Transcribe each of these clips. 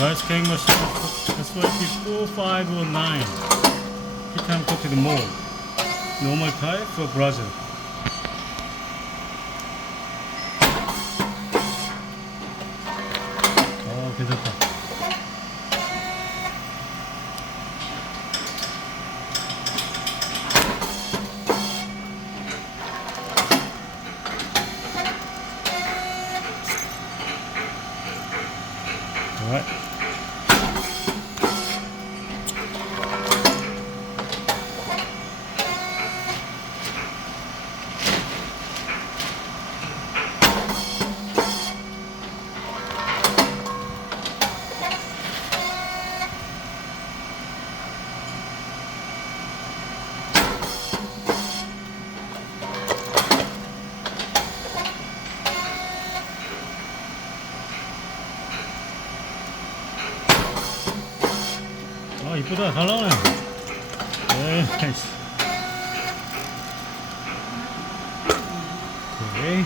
rice cake machine SYP4509 heat-time coated mold NormalType for Brazil. 괜찮다. Alright. 아 이쁘다. 잘 나오네. 네, 나이스. 오케이.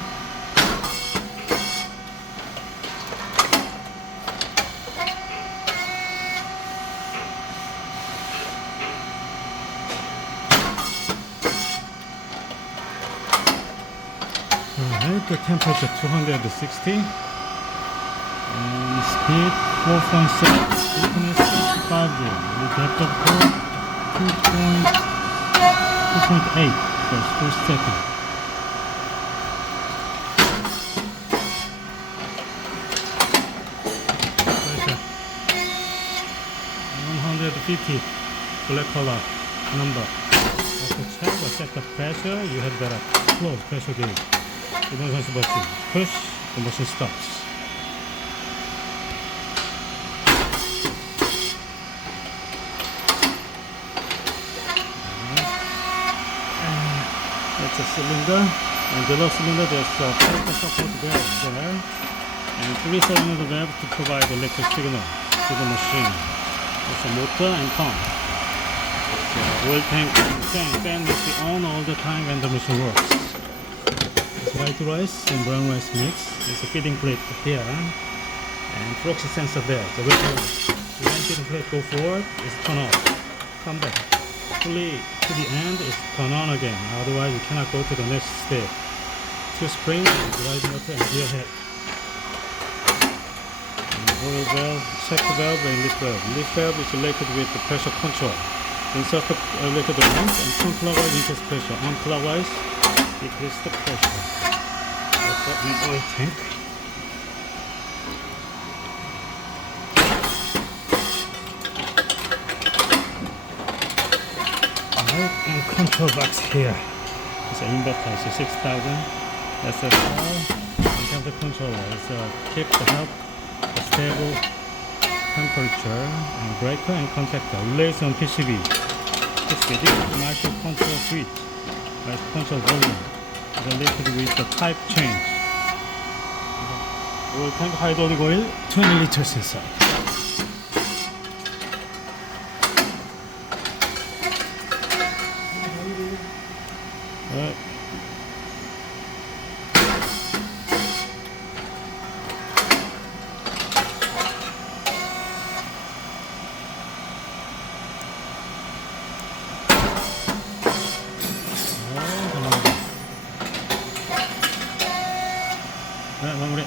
Alright, the temperature 260 and speed 4.6, thickness 5 with depth of core 2.8 per second. Pressure 150 black color number. After check or set the pressure, you had better close pressure gauge. Emergency button. Push, the machine stops. That's a cylinder, and below cylinder there's a pressure support valve there, and 3 solenoid valve to provide electric signal to the machine. It's a motor and pump. The oil tank fan must be on all the time when the machine works. White rice and brown rice mix. There's a feeding plate here and proxy sensor there. The when feeding plate go forward, it's turn off. Come back fully to the end, it's turn on again. Otherwise you cannot go to the next step. 2 springs, drive motor and gear head. And oil valve, check valve and lift valve. Lift valve is related with the pressure control. Insert the related the length and turn clockwise increase pressure. On clockwise decrease the pressure. That's an oil tank. Alright, and control box here. It's an inverter, it's a 6000. That's a in terms of controller. It's a keep to help the stable temperature and breaker and contactor. Relays on PCB. This is micro control switch. Control volume. Related with the type change. Oil tank hydraulic oil 20 liters inside. Alright. 네, 마무리.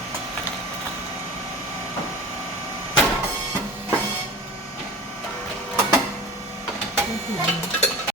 그렇구나.